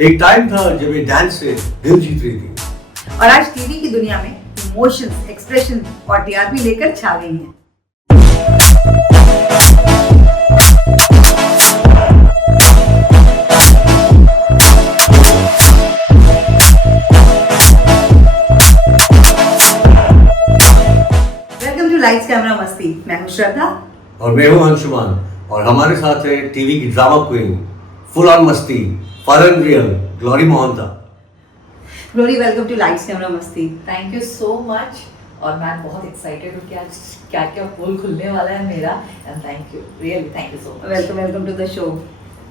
एक टाइम था जब ये डांस से दिल जीत रही थी। और आज टीवी की दुनिया में इमोशंस, एक्सप्रेशन और टीआरपी लेकर छा गई हैं। वेलकम टू लाइट्स कैमरा मस्ती। मैं हूं श्रद्धा और मैं हूं अंशुमान और हमारे साथ है टीवी की ड्रामा क्वीन, फुल ऑन मस्ती, fun and real, Glory Mohanta. Glory, welcome to lights camera Masti. Thank you so much. और मैं बहुत एक्साइटेड हूँ कि आज क्या क्या पोल खुलने वाला है मेरा। And thank you, really thank you so much. Welcome to the show.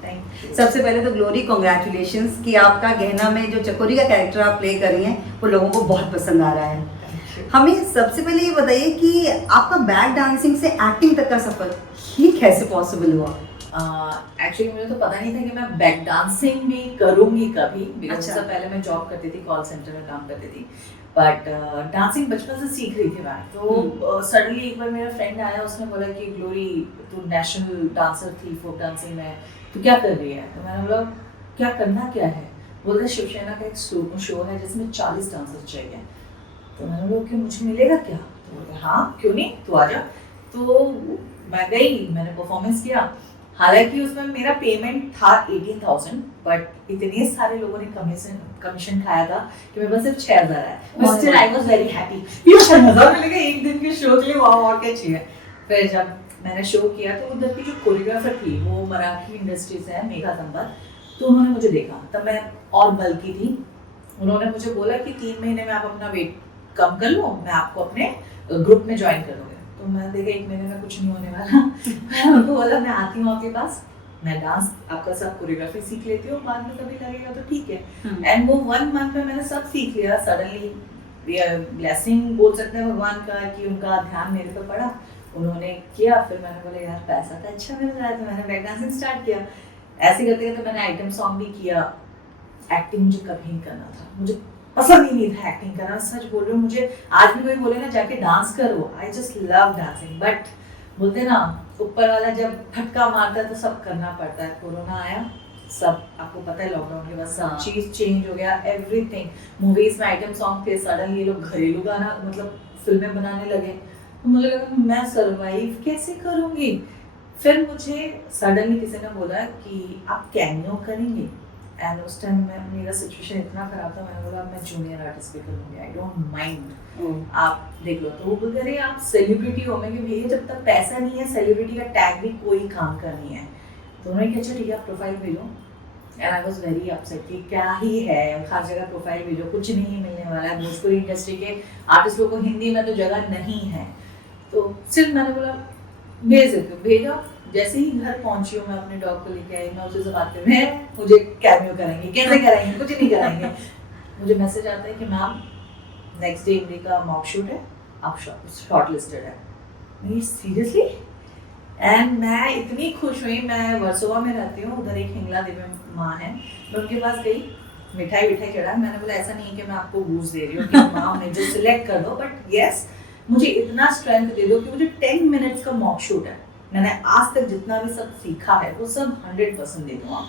Thank you. सबसे पहले तो ग्लोरी, कॉन्ग्रेचुलेशंस कि आपका गहना में जो चकोरी का कैरेक्टर आप प्ले कर रही हैं वो लोगों को बहुत पसंद आ रहा है। हमें सबसे पहले ये बताइए कि आपका बैक डांसिंग से एक्टिंग तक का सफर ये कैसे पॉसिबल हुआ? एक्चुअली मुझे तो पता नहीं था कि मैं बैक डांसिंग भी करूँगी कभी। बिकॉज अच्छा। उससे पहले मैं जॉब करती थी, कॉल सेंटर में काम करती थी। बट डांसिंग बचपन से सीख रही थी मैं। तो सडनली एक बार मेरा फ्रेंड आया, उसने बोला कि ग्लोरी तू नेशनल डांसर थी फोक डांसिंग में, तू क्या कर रही है? तो मैंने बोला क्या करना क्या है? बोलते शिवसेना का एक शो है जिसमें 40 डांसर चाहिए। तो मैंने बोला कि मुझे मिलेगा क्या? तो बोलते हाँ क्यों नहीं, तू आ जा। तो मैं गई, मैंने परफॉर्मेंस किया। हालांकि उसमें मेरा पेमेंट था 18,000, बट इतने सारे लोगों ने कमीशन खाया था कि मेरे पास सिर्फ 6,000 है। But still I was very happy. ये 6,000 मिलेगा एक दिन के शो के लिए, वाह और क्या चाहिए। फिर जब मैंने शो किया तो उधर की जो कोरियोग्राफर थी वो मराठी इंडस्ट्री से है, मेघा संपत। तो उन्होंने मुझे देखा, तब मैं और बल्कि थी। उन्होंने मुझे बोला कि 3 महीने में आप अपना वेट कम कर लो, मैं आपको अपने ग्रुप में ज्वाइन कर दूंगी। तो मैं देखा 1 महीने में कुछ नहीं होने वाला। मैं उनको बोला मैं आती हूँ आपके पास, मैं डांस आपका सब कोरियोग्राफी सीख लेती हूँ, बाद में कभी लगेगा तो ठीक है। एंड वो 1 मंथ में मैंने सब सीख लिया। सडनली ब्लेसिंग बोल सकते हैं भगवान का कि उनका ध्यान मेरे पे पड़ा, उन्होंने किया। फिर मैंने बोला यार पैसा तो अच्छा मिल रहा है, तो मैंने बैक डांसिंग स्टार्ट किया। ऐसे करते करते मैंने आइटम सॉन्ग भी किया। एक्टिंग मुझे कभी नहीं करना था, मुझे पसंद ही नहीं था एक्टिंग करना। सच बोल रही हूँ, मुझे आज भी कोई बोले ना जाके डांस करो, I just love dancing. But बोलते ना ऊपर वाला जब फटका मारता है तो सब करना पड़ता है। कोरोना आया, सब आपको पता है, लॉकडाउन के बाद सब चीज चेंज हो गया, एवरीथिंग। मूवीज में आइटम सॉन्ग थे, सडनली ये लोग घरेलू गाना मतलब फिल्में बनाने लगे। तो मुझे लगा मैं सर्वाइव कैसे करूँगी। फिर मुझे सडनली किसी ने बोला कि आप कैमियो करेंगे। एंड उस टाइम में मेरा सिचुएशन इतना खराब था, मैंने बोला मैं जूनियर आर्टिस्ट भी करूँगी, आई डोंट माइंड, आप देख लो। तो वो बोलते रहे आप सेलिब्रिटी हो। मैं कि भैया जब तक पैसा नहीं है सेलिब्रिटी का टैग भी कोई काम का नहीं है। तो उन्होंने कहा अच्छा ठीक है आप प्रोफाइल भेजो। And I was very upset कि क्या ही है, हर जगह प्रोफाइल भेजो, कुछ नहीं मिलने वाला है। भोजपुरी इंडस्ट्री के आर्टिस्टों को हिंदी में तो जगह नहीं है। तो सिर्फ मैंने बोला भेज देती हूँ, भेजा। जैसे ही घर पहुंची हूँ मैं अपने डॉग को लेके आई, मैं उससे से बात कर रही हूँ, मुझे कैमियो करेंगे, कैसे कराएंगे, कुछ नहीं कराएंगे। मुझे मैसेज आता है कि मैम नेक्स्ट डे इमली का मॉक शूट है, आप शॉर्ट लिस्टेड है। मैं सीरियसली? एंड मैं इतनी खुश हुई। मैं वर्सोवा में रहती हूँ, उधर एक हिंगला देवी माँ है, मैं उनके पास गई, मिठाई चढ़ा। मैंने बोला ऐसा नहीं है कि मैं आपको बूझ दे रही हूँ कि माँ मुझे सिलेक्ट कर दो, बट येस मुझे इतना स्ट्रेंथ दे दो कि मुझे 10 मिनट्स का मॉक शूट है, मैंने आज तक जितना भी सब सीखा है वो सब 100% दे दूँगा।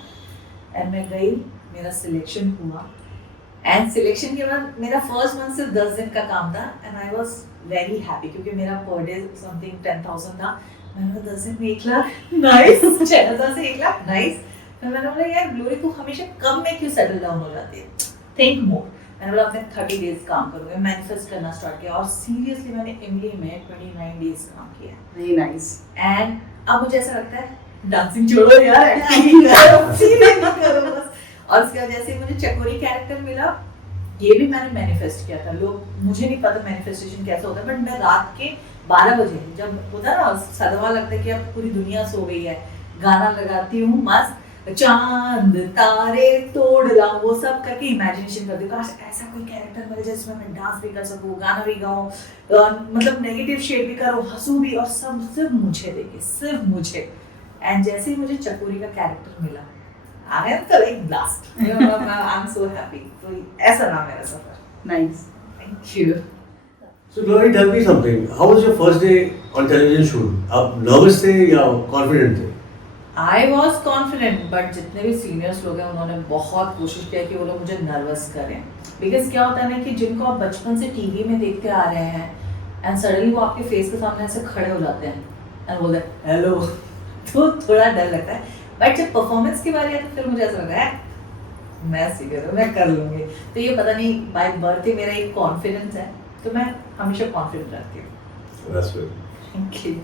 एंड मैं गई, मेरा सिलेक्शन हुआ। एंड सिलेक्शन के बाद मेरा फर्स्ट मंथ सिर्फ 10 दिन का काम था। And I was very happy क्योंकि मेरा पर डे समथिंग 10,000 था। मैंने 10 दिन में 1 लाख, नाइस। 6,000 से 1 लाख, नाइस। फिर मैंने बोला यार ग्लोरी तू हमेशा कम में क्यों सेटल डाउन हो जाती है, थिंक मोर। मैंने बोला अपने 30 डेज काम करूँगी, मैनिफेस्ट करना स्टार्ट किया। और सीरियसली मैंने इमली में 29 डेज काम किया। Very nice. एंड अब मुझे ऐसा लगता है डांसिंग छोड़ो यार, एक्टिंग करो बस। और उसके बाद जैसे मुझे चकोरी कैरेक्टर मिला, ये भी मैंने मैनिफेस्ट किया था। लोग मुझे नहीं पता मैनिफेस्टेशन कैसा होता है, बट मैं रात के 12 बजे जब होता है ना सदमा लगता है कि अब पूरी दुनिया सो गई है, गाना लगाती हूँ मस्त, चांद तारे तोड़ लाऊं, वो सब करके इमेजिनेशन करती हूँ काश ऐसा कोई कैरेक्टर मिले जिसमें मैं डांस भी कर सकूँ, गाना भी गाऊँ, मतलब नेगेटिव शेड भी करूँ, हंसूँ भी, और सब सिर्फ मुझे देखे, सिर्फ मुझे। एंड जैसे ही मुझे चकोरी का कैरेक्टर मिला, आई एम तो like blast, I am so happy. तो ऐसा रहा मेरा सफर। Nice, thank you. So Glory, tell me something. How was your first day on television shoot? आप nervous थे या confident थे? आई वॉज कॉन्फिडेंट, बट जितने भी सीनियर्स लोग हैं उन्होंने बहुत कोशिश किया कि वो लोग मुझे नर्वस करें। बिकॉज क्या होता है ना कि जिनको आप बचपन से टीवी में देखते आ रहे हैं एंड सडनली वो आपके फेस के सामने ऐसे खड़े हो जाते हैं एंड बोलते हैं हेलो, तो थोड़ा डर लगता है। बट जब परफॉर्मेंस की बारी है तो फिर मुझे ऐसा लगता है मैं सीनियर हूँ, मैं कर लूँगी। तो ये पता नहीं बाय बर्थ ही मेरा एक कॉन्फिडेंस है, तो मैं हमेशा कॉन्फिडेंट रहती हूँ। That's good. Thank you.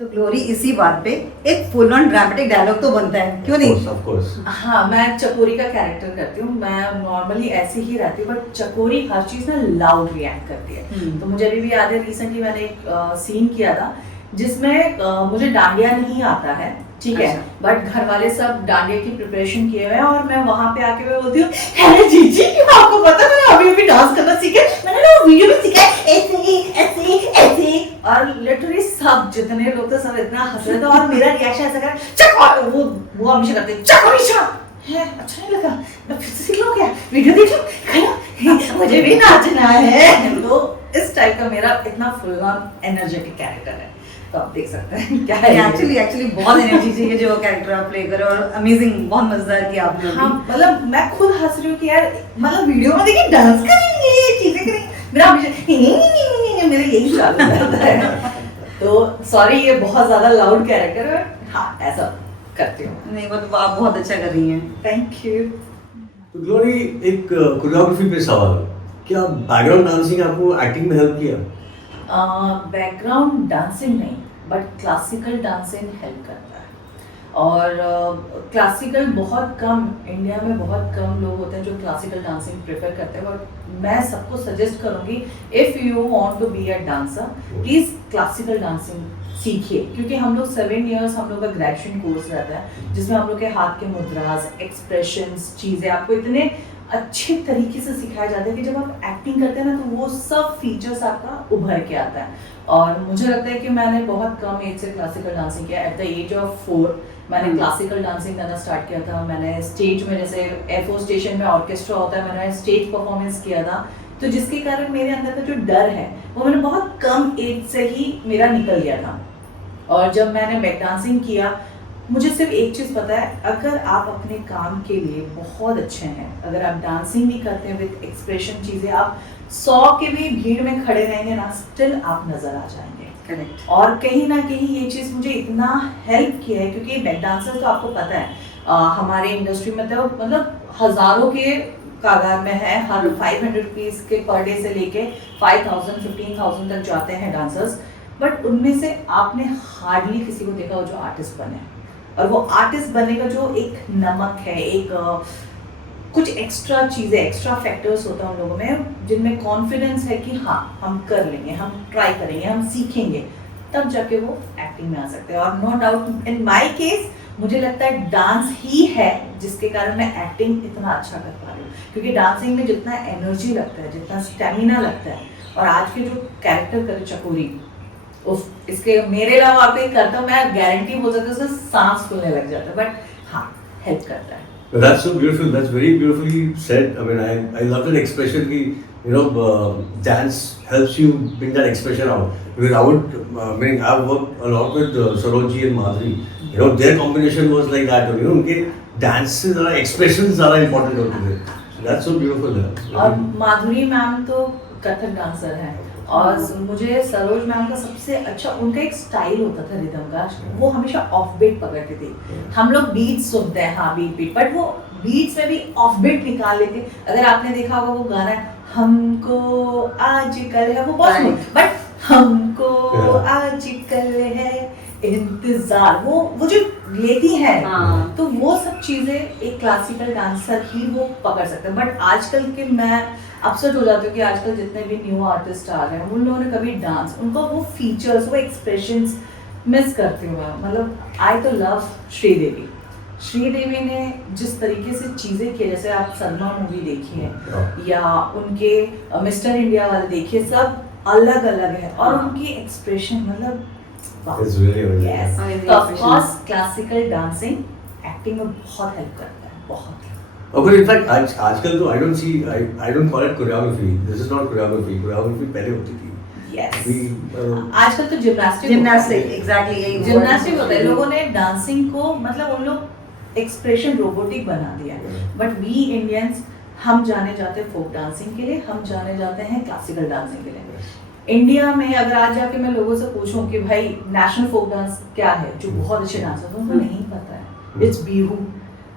तो ग्लोरी इसी बात पे एक फुल ऑन ड्रामेटिक डायलॉग तो बनता है, क्यों नहीं? Of courस। हाँ, मैं चकोरी का कैरेक्टर करती हूँ। मैं नॉर्मली ऐसी ही रहती हूँ, बट चकोरी हर चीज़ ना लाउड रिएक्ट करती है। तो मुझे अभी भी याद है, रिसेंटली मैंने एक सीन किया था जिसमें मुझे डांडिया नहीं आता है, ठीक है, अच्छा। बट घर वाले सब डांडिया की प्रिपरेशन किए हुए हैं और मैं वहां पे आके मैं बोलती हूँ अरे जीजी आपको पता है मैंने अभी डांस करना सीखा, मैंने ना वीडियो में सीखा है, ऐसे ऐसे। और लिटरली सब जितने लोग थे सब इतना हंस रहे थे और मेरा रिएक्शन ऐसा कर चक, वो हमेशा करते हैं चकोरीशा है, अच्छा नहीं लगा, मैं फिर से सीख लूं क्या, वीडियो देख लूं, मुझे भी नाचना है। तो इस टाइप का मेरा इतना फुल ऑन एनर्जेटिक कैरेक्टर है, तो आप देख सकते हैं क्या है। एक्चुअली बहुत एनर्जी चाहिए जो कैरेक्टर आप प्ले करो, और अमेजिंग, बहुत मजेदार किया आपने अभी। हाँ, मतलब मैं खुद हंस रही हूँ कि यार मतलब वीडियो में देखिए डांस करेंगे, चीजें करेंगे, मेरा हमेशा मेरा यही चालू रहता है। तो सॉरी ये बहुत ज्यादा लाउड कैरेक्टर है, हाँ ऐसा करती हूँ। नहीं, मतलब आप बहुत अच्छा कर रही हैं। Thank you. तो ग्लोरी, एक कोरियोग्राफी पे सवाल, क्या बैकग्राउंड डांसिंग आपको एक्टिंग में हेल्प किया? बैकग्राउंड डांसिंग नहीं, बट क्लासिकल डांसिंग हेल्प करता है। और क्लासिकल बहुत कम, इंडिया में बहुत कम लोग होते हैं जो क्लासिकल डांसिंग प्रेफर करते हैं, बट मैं सबको सजेस्ट करूँगी if you want to be a dancer please classical dancing सीखिए, क्योंकि हम लोग 7 years हम लोग का ग्रेजुएशन कोर्स रहता है जिसमें हम लोग के हाथ के मुद्रास, एक्सप्रेशंस, चीज़ें आपको इतने अच्छे तरीके से सिखाया जाता है कि जब आप एक्टिंग करते हैं ना तो वो सब फीचर्स आपका उभर के आता है। और मुझे लगता है कि मैंने बहुत कम एज से क्लासिकल डांसिंग किया। एट द एज ऑफ 4 मैंने क्लासिकल डांसिंग करना स्टार्ट किया था। मैंने स्टेज में, जैसे एयरफोर्स स्टेशन में ऑर्केस्ट्रा होता है, मैंने स्टेज परफॉर्मेंस किया था, तो जिसके कारण मेरे अंदर का जो डर है वो मैंने बहुत कम एज से ही मेरा निकल गया था। और जब मैंने बैक डांसिंग किया, मुझे सिर्फ एक चीज़ पता है, अगर आप अपने काम के लिए बहुत अच्छे हैं, अगर आप डांसिंग भी करते हैं विद एक्सप्रेशन चीज़ें, आप 100 के भी भीड़ में खड़े रहेंगे ना, स्टिल आप नजर आ जाएंगे। करेक्ट। और कहीं ना कहीं ये चीज़ मुझे इतना हेल्प किया है, क्योंकि बैक डांसर तो आपको पता है हमारे इंडस्ट्री में तो मतलब हज़ारों के कागार में है, हर 500 रुपीज़ के पर डे से लेके 5000 15,000 तक जाते हैं डांसर्स, बट उनमें से आपने हार्डली किसी को देखा हो जो आर्टिस्ट बने। और वो आर्टिस्ट बनने का जो एक नमक है, एक कुछ एक्स्ट्रा चीज़ें, एक्स्ट्रा फैक्टर्स होता है उन लोगों में, जिनमें कॉन्फिडेंस है कि हाँ हम कर लेंगे, हम ट्राई करेंगे, हम सीखेंगे, तब जाके वो एक्टिंग में आ सकते हैं। और no doubt in my case मुझे लगता है डांस ही है जिसके कारण मैं एक्टिंग इतना अच्छा कर पा रही हूँ, क्योंकि डांसिंग में जितना एनर्जी लगता है, जितना स्टेमिना लगता है, और आज के जो कैरेक्टर करे चकोरी, उफ, इसके मेरे अलावा आप एक करता हूँ, मैं गारंटी बोल सकती हूँ उससे सांस फूलने लग जाता है, बट हाँ हेल्प करता है। That's so beautiful. That's very beautifully said. I mean, I love that expression. Ki, you know, dance helps you bring that expression out. Because I would, I mean, I've worked a lot with Sarojji and Madhuri. You know, their combination was like that. You know, उनके dance से ज़रा expressions ज़रा important होते थे. So that's so beautiful. और माधुरी ma'am तो Kathak dancer है, और मुझे सरोज मैम का सबसे अच्छा उनका एक स्टाइल होता था रिदम का, वो हमेशा ऑफ बीट पकड़ती थी। हम लोग बीट्स सुनते हैं, हाँ बीट, बट वो बीट्स में भी ऑफ बीट निकाल लेते। अगर आपने देखा होगा वो गाना है हमको आजकल है, वो बहुत, बट हमको आजकल है इंतजार, वो जो लेती है, तो वो सब चीजें एक क्लासिकल डांसर ही वो पकड़ सकते हैं। बट आजकल के मैं अपसेट हो जाती हूँ कि आजकल जितने भी न्यू आर्टिस्ट आ रहे हैं उन लोगों ने कभी डांस, उनको वो फीचर्स, वो एक्सप्रेशंस मिस करती हूँ मैं। मतलब आई तो लव श्रीदेवी ने जिस तरीके से चीज़ें की, जैसे आप सलमा मूवी देखिए या उनके मिस्टर इंडिया वाले देखिए, सब अलग अलग है, और उनकी एक्सप्रेशन मतलब It's really amazing. yes. तो of course classical dancing acting में बहुत हेल्प करता है, बहुत। Okay, in fact, आजकल तो I don't call it choreography. This is not choreography. Choreography पहले होती थी. Yes. अभी आजकल तो जिम्नास्टिक एग्जैक्टली यही जिम्नास्टिक होता है। लोगों ने डांसिंग को मतलब उन लोग एक्सप्रेशन रोबोटिक बना दिया। बट वी इंडियंस हम जाने जाते हैं फोक डांसिंग के लिए, हम जाने जाते हैं क्लासिकल डांसिंग के लिए। इंडिया में अगर आज जाके मैं लोगों से पूछूं कि भाई नेशनल फोक डांस क्या है, जो बहुत अच्छे डांसर हैं उनको नहीं पता है। इट्स बिहू,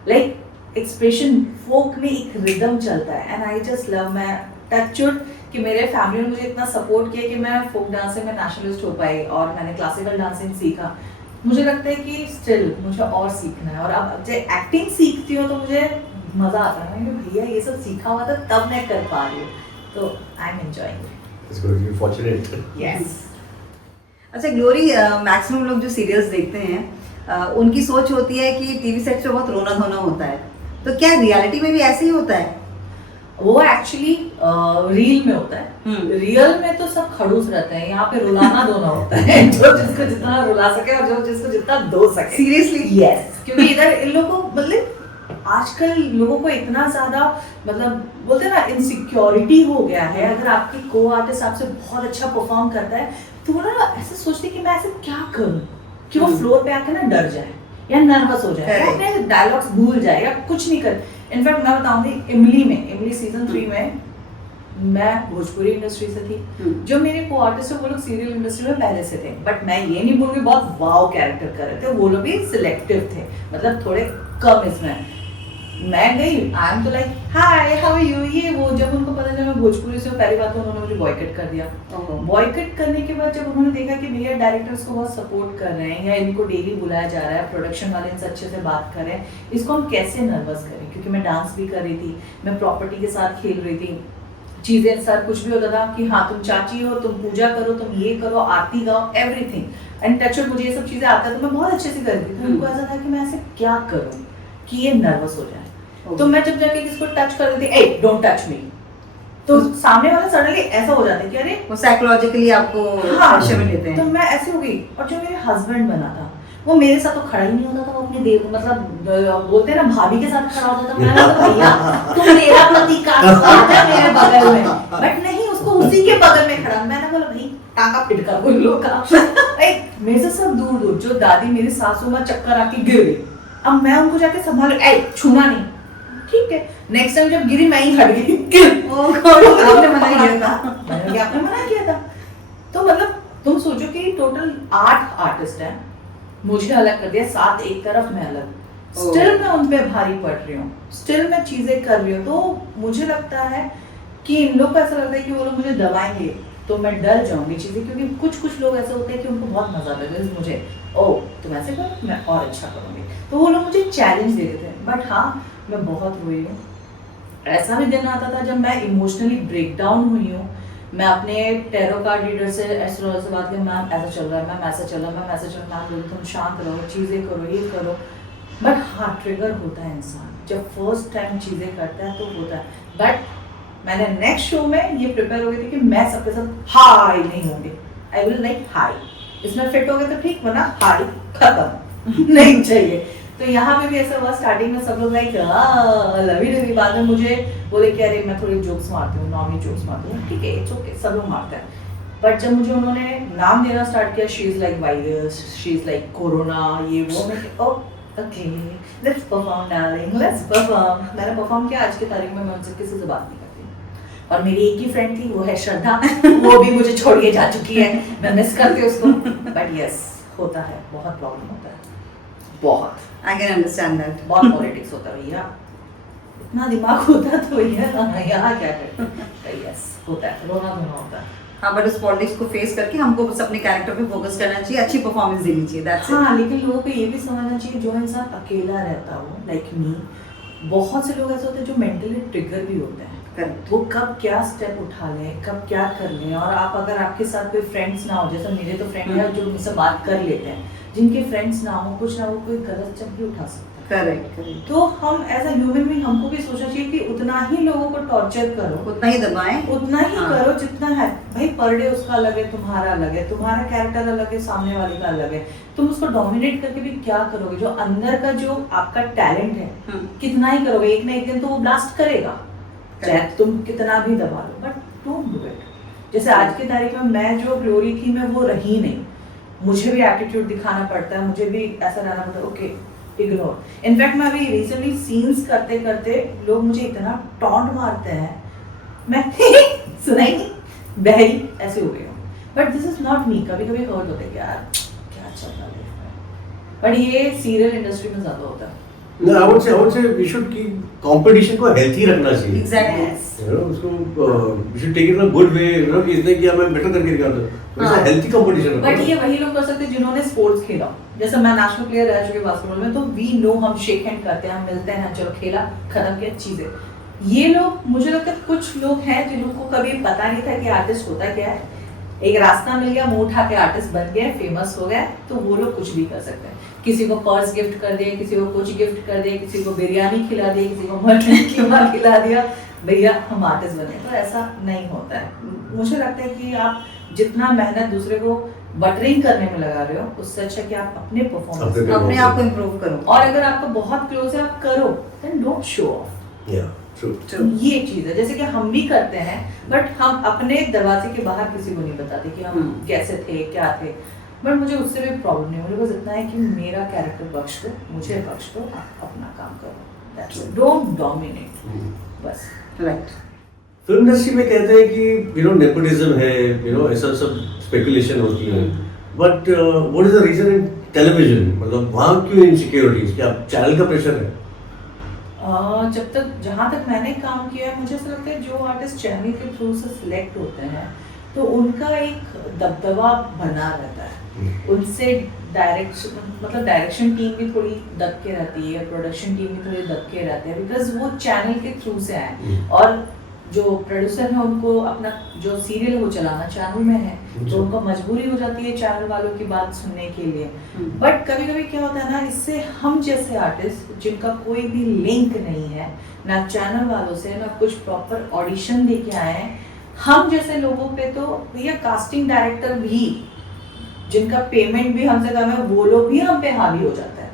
लाइक एक्सप्रेशन फोक में एक रिदम चलता है। एंड आई जस्ट लव, मैं टचवुड कि मेरे फैमिली ने मुझे इतना सपोर्ट किया कि मैं फोक डांसिंग में नेशनलिस्ट हो पाई और मैंने क्लासिकल डांसिंग सीखा। मुझे लगता है कि स्टिल मुझे और सीखना है, और अब जब एक्टिंग सीखती हूँ तो मुझे मजा आता है कि भैया ये सब सीखा हुआ था तब मैं कर पा रही हूँ, तो I am enjoying. It's going to be fortunate. Yes. अच्छा ग्लोरी, मैक्सिमम लोग जो सीरियल्स देखते हैं उनकी सोच होती है कि टीवी सेट पे बहुत रोना धोना होता है, तो क्या रियलिटी में भी ऐसे ही होता है? वो एक्चुअली रील में होता है। रियल में तो सब खड़ूस रहते हैं, यहाँ पे रुलाना धोना होता है। जो जिसको जितना रुला सके और जो जिसको जितना धो सके। सीरियसली? यस, क्योंकि इधर इन लोगों को मतलब आजकल लोगों को इतना ज्यादा मतलब बोलते हैं ना इनसिक्योरिटी हो गया है। अगर आपकी को आर्टिस्ट आपसे बहुत अच्छा परफॉर्म करता है तो वो ना ऐसे सोचते कि मैं ऐसे क्या करूं कि वो फ्लोर पे आके ना डर जाए या नर्वस हो जाए या अपने डायलॉग्स भूल जाए या कुछ नहीं कर। इनफैक्ट मैं बताऊंगी इमली सीजन 3 में मैं भोजपुरी इंडस्ट्री से थी। जो मेरे को आर्टिस्ट है वो लोग सीरियल इंडस्ट्री में पहले से थे, बट मैं ये नहीं बोलूंगी बहुत वाव कैरेक्टर कर रहे थे, वो लोग भी सिलेक्टिव थे, मतलब थोड़े कम इसमें। मैं गई, आई एम तो like hi how are you, ये वो। जब उनको पता चला मैं भोजपुरी से, पहली बात तो उन्होंने मुझे बॉयकट कर दिया। बॉयकट करने के बाद जब उन्होंने देखा कि भैया डायरेक्टर्स को बहुत सपोर्ट कर रहे हैं या इनको डेली बुलाया जा रहा है, प्रोडक्शन वाले इनसे अच्छे से बात कर रहे हैं, इसको हम कैसे नर्वस करें, क्योंकि मैं डांस भी कर रही थी, मैं प्रॉपर्टी के साथ खेल रही थी, चीजें साथ कुछ भी होता था कि हाँ तुम चाची हो, तुम पूजा करो, तुम ये करो, आरती गाओ, एवरीथिंग। एंड टच मुझे ये सब चीजें आता है तो मैं बहुत अच्छे से कर रही थी। उनको ऐसा था कि मैं ऐसे क्या करूं कि ये नर्वस हो जाए। तो मैं जब जाके किसको टच कर देती, ए डोंट टच मी, तो सामने वाला सडनली ऐसा हो जाता है कि अरे वो साइकोलॉजिकली आपको प्रेशर में लेते हैं। तो मैं ऐसे हो गई। और जो मेरे हस्बैंड बना था वो मेरे साथ तो खड़ा ही नहीं होता था, वो अपने देव मतलब बोलते हैं ना भाभी के साथ खड़ा होता था। मैं बोला भैया तुम मेरा पति का आजा मेरे बगल में, बट नहीं, उसको उसी के बगल में खड़ा। मैंने बोला भाई टाका पिटका कोई लोग का। मेरे से सब दूर दूर, जो दादी मेरी सासू माँ चक्कर आके गिर गई, अब मैं उनको जाके संभालू, ए छूना नहीं, ठीक है। नेक्स्ट टाइम जब गिरी मैं ही हट गई। आपने मना किया था? आपने मना किया था। तो मतलब तुम सोचो कि टोटल 8 आर्टिस्ट हैं, मुझे अलग कर दिया, 7 एक तरफ, मैं अलग, स्टिल मैं उन पे भारी पड़ रही हूँ, स्टिल मैं चीजें कर रही हूँ। तो मुझे लगता है कि इन लोग को ऐसा लगता है कि वो लोग मुझे दबाएंगे तो मैं डर जाऊंगी चीजें, क्योंकि कुछ लोग ऐसे होते हैं कि उनको बहुत मजा आता है मुझे, ओ तुम ऐसे करो मैं और अच्छा करूंगी, तो वो लोग मुझे चैलेंज दे देते हैं। बट हाँ मैं बहुत रोई हूँ। ऐसा भी दिन आता था जब मैं इमोशनली ब्रेक डाउन हुई हूँ। मैं अपने टैरो कार्ड रीडर से एस्ट्रोलॉजर से बात की, मैम ऐसा चल रहा है, मैम ऐसा चल रहा है, मैम ऐसा चल रहा है, मैम तुम शांत रहो, चीज़ें करो, ये करो। बट हाँ ट्रिगर होता है इंसान, जब फर्स्ट टाइम चीज़ें करता है तो होता है। बट मैंने नेक्स्ट शो में ये प्रिपेयर हो गई थी कि मैं सबके साथ हाई नहीं होंगे, आई विल लाइक हाई, इसमें फिट हो गए तो ठीक, वरना हाई खत्म नहीं चाहिए। तो यहाँ पे भी ऐसा हुआ, स्टार्टिंग में सब लोग लाइक लवी डवी, बाद में मुझे बोले कि अरे मैं थोड़ी जोक्स मारती हूँ, नॉर्मली जोक्स मारती हूँ, ठीक है इट्स ओके, सब लोग मारते हैं। बट जब मुझे उन्होंने नाम देना स्टार्ट किया, she is like virus, she is like corona, ये वो, मैं okay let's perform darling, let's perform. मैंने परफॉर्म किया, आज की तारीख में मैं उनसे किसी से बात नहीं करती। और मेरी एक ही फ्रेंड थी, वो है श्रद्धा, वो भी मुझे छोड़ के जा चुकी है, मैं मिस करती हूँ उसको। बट यस होता है, बहुत प्रॉब्लम होता है, बहुत। I can understand that. बहुत पॉलिटिक्स होता है भैया, इतना दिमाग होता तो भैया यहाँ क्या करते। यस होता है, रोना धोना होता है। हाँ बट उस पॉलिटिक्स को फेस करके हमको बस अपने कैरेक्टर पे फोकस करना चाहिए, अच्छी परफॉर्मेंस देनी चाहिए, दैट्स इट। हाँ लेकिन लोगों को ये भी समझना चाहिए, जो इंसान अकेला रहता हो लाइक मी, बहुत से लोग ऐसे होते हैं जो मेंटली ट्रिगर भी होते हैं। करेक्ट। वो कब क्या स्टेप उठा लें, कब क्या कर लें। और आप अगर आपके साथ कोई फ्रेंड्स ना हो, जैसे मेरे तो फ्रेंड है जो मुझसे बात कर लेते हैं, जिनके फ्रेंड्स ना हो, कुछ ना हो, कोई गलत स्टेप भी उठा सकता है। Correct correct. तो हम एज अ ह्यूमन बीइंग हमको भी सोचना चाहिए कि उतना ही लोगों को टॉर्चर करो, उतना ही दबाएं, उतना ही करो जितना है। भाई पर डे उसका अलग है, तुम्हारा अलग है, तुम्हारा कैरेक्टर अलग है, सामने वाले का अलग है। तुम उसको डोमिनेट करके भी क्या करोगे? जो अंदर का जो आपका टैलेंट है कितना ही करोगे, एक ना एक दिन तो वो ब्लास्ट करेगा, चाहे तुम कितना भी दबा लो। But don't do it. जैसे आज की तारीख में मैं जो ग्लोरी थी मैं वो रही नहीं, मुझे भी एटीट्यूड दिखाना पड़ता है, मुझे भी ऐसा रहना पड़ता है, ओके इग्नोर। इनफैक्ट मैं अभी रिसेंटली सीन्स करते करते लोग मुझे इतना टॉन्ट मारते हैं, मैं सुनाई नहीं, बहरी ऐसे हो गई हूँ। But this is not me. कभी कभी हर्ट होते कि यार क्या चल रहा है, बट ये सीरियल इंडस्ट्री में ज्यादा होता है। No, I would say we should keep competition को healthy रखना चाहिए। Exactly. You know, उसको we should take it in a good way, you know, कि इसने किया मैं better करके दिखाता हूँ। तो ऐसा healthy competition रखो। बट ये वही लोग कर सकते हैं जिन्होंने स्पोर्ट्स खेला। जैसे मैं नेशनल प्लेयर रह चुकी हूँ बास्केटबॉल में, तो वी नो, हम शेक हैंड करते हैं, हम मिलते हैं, चलो खेला खत्म किया चीजें। ये लोग, मुझे लगता है कुछ लोग हैं जिनको कभी पता नहीं था कि आर्टिस्ट होता क्या है, एक रास्ता मिल गया, मुंह उठा के आर्टिस्ट बन गए, फेमस हो गए, तो वो लोग कुछ भी कर सकते हैं। किसी को पर्स गिफ्ट कर दिया, किसी को कुछ गिफ्ट कर दिया, किसी को बिरयानी खिला दी, किसी को मटन कीमा खिला दिया, भैया हम आर्टिस्ट बने। तो ऐसा नहीं होता है। मुझे लगता है कि आप जितना मेहनत दूसरे को बटरिंग करने में लगा रहे हो, उससे अच्छा कि आप अपने परफॉर्मेंस, अपने आप को इम्प्रूव करो। और अगर आपको बहुत क्लोज है आप करो, then don't show off. True. ये चीज है, जैसे कि हम भी करते हैं, बट हम अपने दरवाजे के बाहर किसी को नहीं बताते कि हम कैसे थे, क्या थे। बट मुझे उससे भी प्रॉब्लम नहीं, मुझे बस इतना है कि मेरा कैरेक्टर बख्श दो, मुझे बख्श दो, आप अपना काम करो, दैट्स इट, डोंट डोमिनेट, बस। राइट। फिल्म इंडस्ट्री में कहते हैं कि यू नो नेपोटिज्म है, यू नो ऐसा सब स्पेकुलेशन होती है, but what is the reason in television? मतलब वहाँ क्यों इनसिक्योरिटीज? क्या चैनल का प्रेशर है? जब तक, जहाँ तक मैंने काम किया है, मुझे ऐसा लगता है जो आर्टिस्ट चैनल के थ्रू से सिलेक्ट होते हैं तो उनका एक दबदबा बना रहता है, उनसे डायरेक्शन टीम भी थोड़ी दब के रहती है, प्रोडक्शन टीम भी थोड़ी दब के रहती है, बिकॉज वो चैनल के थ्रू से आए, और जो प्रोड्यूसर है उनको अपना जो सीरियल है वो चलाना चैनल में है, तो उनको मजबूरी हो जाती है चैनल वालों की बात सुनने के लिए। बट कभी कभी क्या होता है ना, इससे हम जैसे आर्टिस्ट जिनका कोई भी लिंक नहीं है ना चैनल वालों से, ना कुछ प्रॉपर ऑडिशन दे के आए हैं, हम जैसे लोगों पे तो भैया कास्टिंग डायरेक्टर भी जिनका पेमेंट भी हमसे कम है, वो लोग भी हम पे हावी हो जाता है।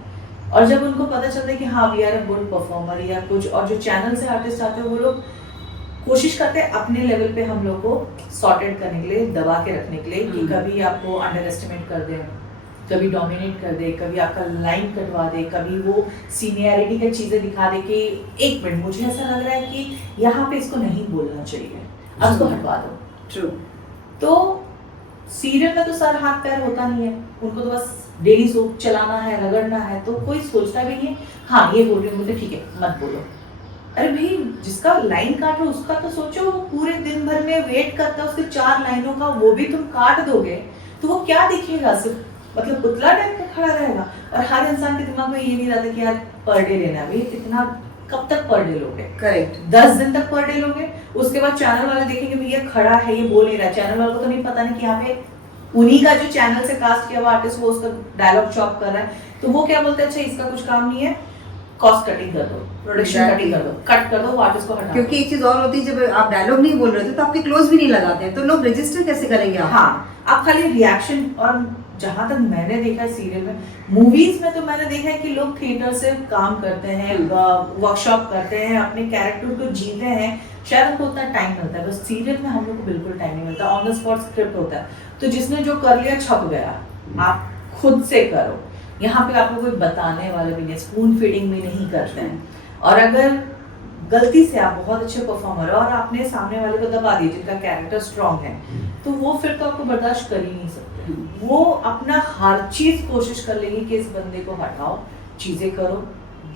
और जब उनको पता चलता है कि हाँ we are a good performer या कुछ, और जो चैनल से आर्टिस्ट आते हैं वो लोग कोशिश करते हैं अपने लेवल पे हम लोग को सॉर्टेड करने के लिए, दबा के रखने के लिए, कि कभी आपको अंडर एस्टिमेट कर दे, कभी डोमिनेट कर दे, कभी आपका लाइन कटवा दे, कभी वो सीनियरिटी की चीजें दिखा दे कि एक मिनट मुझे ऐसा लग रहा है कि यहाँ पे इसको नहीं बोलना चाहिए, अब इसको हटवा दो। ट्रू। तो सीरियल में तो सर हाथ पैर होता नहीं है, उनको तो बस डेली सोप चलाना है, रगड़ना है, तो कोई सोचता भी नहीं है हाँ ये बोल रही हूँ मुझे, ठीक है मत बोलो। अरे भाई जिसका लाइन काट रहा उसका तो सोचो, वो पूरे दिन भर में वेट करता है उसके 4 लाइनों का, वो भी तुम काट दोगे तो वो क्या दिखेगा, सिर्फ मतलब पुतला टाइप का खड़ा रहेगा। और हर इंसान के दिमाग में ये नहीं रहता कि यार पर डे लेना है, भाई इतना कब तक पर डे लोगे? करेक्ट। 10 दिन तक पर डे लोगे, उसके बाद चैनल वाले देखेंगे भैया खड़ा है ये बोल नहीं रहा, चैनल वालों को तो नहीं पता नहीं कि यहाँ पे उन्हीं का जो चैनल से कास्ट किया हुआ आर्टिस्ट वो उसका डायलॉग चॉप कर रहा है, तो वो क्या बोलते हैं अच्छा इसका कुछ काम नहीं है, कॉस्ट कटिंग कर दो, प्रोडक्शन कटिंग कर दो, कट कर दो, आर्टिस्ट को हटा। क्योंकि एक चीज और होती है, जब आप डायलॉग नहीं बोल रहे थे तो आपके क्लोज भी नहीं लगाते हैं, तो लोग रजिस्टर कैसे करेंगे आप? हाँ, आप खाली रिएक्शन। और जहां तक मैंने देखा है सीरियल में, मूवीज में तो मैंने देखा है कि लोग थिएटर से काम करते हैं, वर्कशॉप करते हैं, अपने कैरेक्टर को जीते हैं, शायद उनको उतना टाइम मिलता है, बस सीरियल में हम लोग को बिल्कुल टाइम नहीं मिलता, ऑन द स्पॉट स्क्रिप्ट होता है, तो जिसने जो कर लिया छप गया, आप खुद से करो। यहाँ पे आपको कोई बताने वाले भी नहीं, स्पून फीडिंग भी नहीं करते हैं। और अगर गलती से आप बहुत अच्छे परफॉर्मर हो और आपने सामने वाले को दबा दिया जिनका कैरेक्टर स्ट्रांग है, तो वो फिर तो आपको बर्दाश्त कर ही नहीं सकते। वो अपना हर चीज कोशिश कर लेंगे कि इस बंदे को हटाओ, चीजें करो,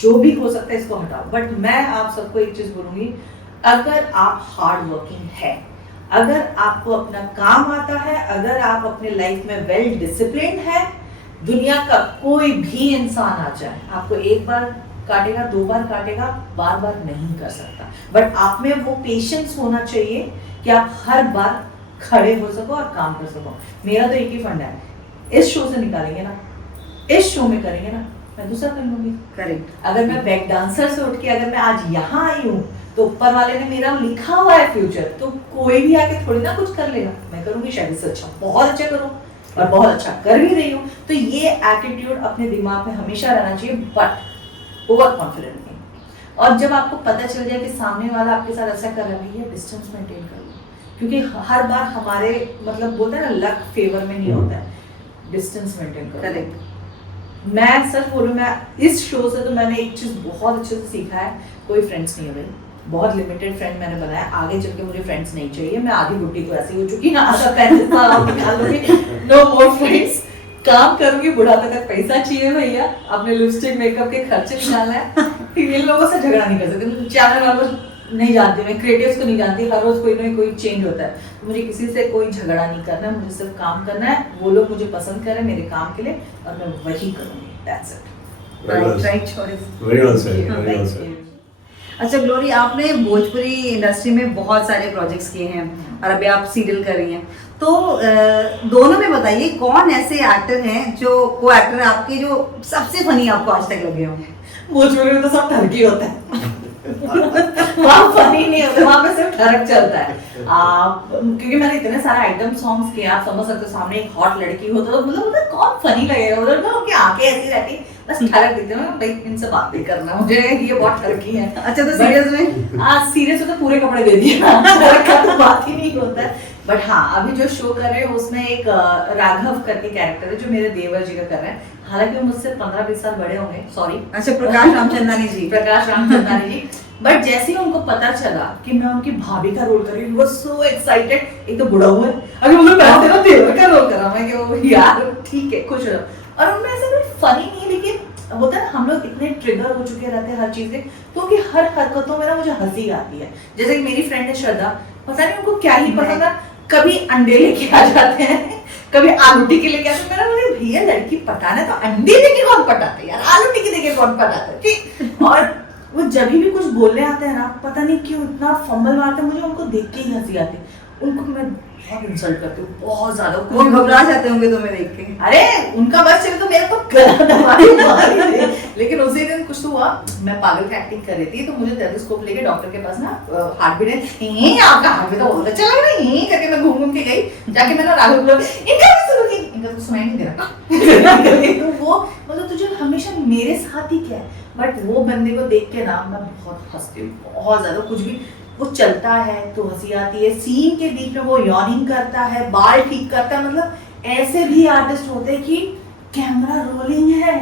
जो भी हो सकता है इसको हटाओ। बट मैं आप सबको एक चीज बोलूंगी, अगर आप हार्ड वर्किंग है, अगर आपको अपना काम आता है, अगर आप अपने लाइफ में वेल डिसिप्लिन है, दुनिया का कोई भी इंसान आ जाए आपको एक बार काटेगा, 2 बार काटेगा, बार बार नहीं कर सकता। बट आप में वो पेशेंस होना चाहिए कि आप हर बार खड़े हो सको और काम कर सको। मेरा तो एक ही फंडा है, इस शो से निकालेंगे ना, इस शो में करेंगे ना, मैं दूसरा कर लूंगी। करेक्ट। अगर मैं बैक डांसर से उठ के अगर मैं आज यहाँ आई हूँ तो ऊपर वाले ने मेरा लिखा हुआ है फ्यूचर, तो कोई भी आके थोड़ी ना कुछ कर लेगा, मैं करूंगी शायद इससे अच्छा, बहुत अच्छा करूँ और बहुत अच्छा कर भी रही हूँ। तो ये एटीट्यूड अपने दिमाग में हमेशा रहना चाहिए, बट ओवर कॉन्फिडेंट नहीं। और जब आपको पता चल जाए कि सामने वाला आपके साथ ऐसा कर रहा है, भैया डिस्टेंस मेंटेन कर लो, क्योंकि हर बार हमारे मतलब बोलते हैं ना लक फेवर में नहीं होता है, डिस्टेंस मेंटेन करो। करेक्ट। मैं सच बोलूं, मैं इस शो से तो मैंने एक चीज बहुत अच्छे से सीखा है, कोई फ्रेंड्स नहीं है भाई, बहुत लिमिटेड फ्रेंड मैंने बनाया। आगे चल के मुझे फ्रेंड्स नहीं चाहिए, मैं आधी बुढ़ी तो ऐसी हो चुकी ना, आधा 35 साल और निकाल दूंगी, नो मोर फ्रेंड्स। काम करूंगी, बुढ़ापे तक पैसा चाहिए भैया, अपने लिपस्टिक मेकअप के खर्चे निकालना है। इन लोगों से झगड़ा नहीं कर सकते, चैनल वालों नहीं जानती, मैं क्रिएटिव्स को नहीं जानती, हर रोज कोई ना कोई चेंज होता है, तो मुझे किसी से कोई झगड़ा नहीं करना है, मुझे सिर्फ काम करना है, वो लोग मुझे पसंद करें मेरे काम के लिए और मैं वही करूंगी, that's it. Right choice. Very well said, very well said. अच्छा ग्लोरी, आपने भोजपुरी इंडस्ट्री में बहुत सारे प्रोजेक्ट्स किए हैं और अभी आप सीरियल कर रही हैं, तो दोनों में बताइए कौन ऐसे एक्टर हैं जो को एक्टर आपके जो सबसे फनी आपको आज तक लगे हों? भोजपुरी में तो सब ठरकी होता है वहाँ फनी नहीं होता, वहाँ पे सिर्फ ठरक चलता है। क्योंकि मैंने इतने सारे आइटम सॉन्ग्स किए, आप समझ सकते हो, सामने एक हॉट लड़की हो तो मतलब उधर कौन फनी लगेगा, उधर ना उनकी आंखें ऐसी रहती बस ठरक देते हैं, भाई इनसे बात नहीं करना मुझे, ये बहुत ठरकी है। अच्छा, तो सीरियस में? सीरियस में तो पूरे कपड़े दे दिए ठरक का तो बात ही नहीं होता है। बट हाँ, अभी जो शो कर रहे हैं उसमें एक राघव करके कैरेक्टर है जो मेरे देवर जी का कर रहे हैं, हालांकि वो मुझसे 15-20 साल बड़े होंगे, सॉरी। अच्छा, प्रकाश रामचंदानी जी। प्रकाश रामचंदानी जी। बट जैसे ही उनको पता चला कि मैं उनकी भाभी का रोल कर रही हूँ, वो सो एक्साइटेड। एक तो बुढ़ा हुआ है, अभी मुझे पता तेरा देवर का रोल कर रहा हूँ, मैं कि वो यार ठीक है, खुश हो जाओ। और उनमें ऐसा कोई फनी नहीं, लेकिन होता है हम लोग इतने ट्रिगर हो चुके रहते हैं हर चीज से, तो कि हर हरकतों में ना मुझे हंसी आती है। जैसे कि मेरी फ्रेंड है श्रद्धा, पता नहीं उनको क्या ही पसंद है, कभी अंडे लेके आ जाते हैं, कभी आलू टिक्की लेके आते हैं। मेरा बोले भैया लड़की पटाना है तो अंडे लेके कौन पटाते हैं यार, आलू टिक्की लेके कौन पटाता है, ठीक। और वो जब भी कुछ बोलने आते हैं ना, पता नहीं क्यों इतना फंबल मारते हैं, मुझे उनको देख के ही हंसी आती है। उनको मैं बहुत इंसल्ट करती हूँ, बहुत ज्यादा। वो घबरा जाते होंगे तुम्हें देख के। अरे उनका बस चले तो मेरा तो गला दबा के मार ही दे। लेकिन उसी दिन कुछ तो हुआ, मैं पागल की एक्टिंग कर रही थी, तो मुझे टेलीस्कोप लेके डॉक्टर के पास ना हार्ट बीट आपका हार्ट बीट तो बहुत अच्छा लग रहा है करके मैं घूम के गई, जाके मैंने राघव बोला इनका तो सुनाई नहीं दे रहा। तो वो मतलब तुझे हमेशा मेरे साथ ही क्या है, बट वो बंदे को देख के ना मैं बहुत हंसती हूँ, बहुत ज्यादा। कुछ भी वो चलता है तो हंसी आती है, सीन के बीच में वो यॉर्निंग करता है, बाल ठीक करता है, मतलब ऐसे भी आर्टिस्ट होते हैं कि कैमरा रोलिंग है,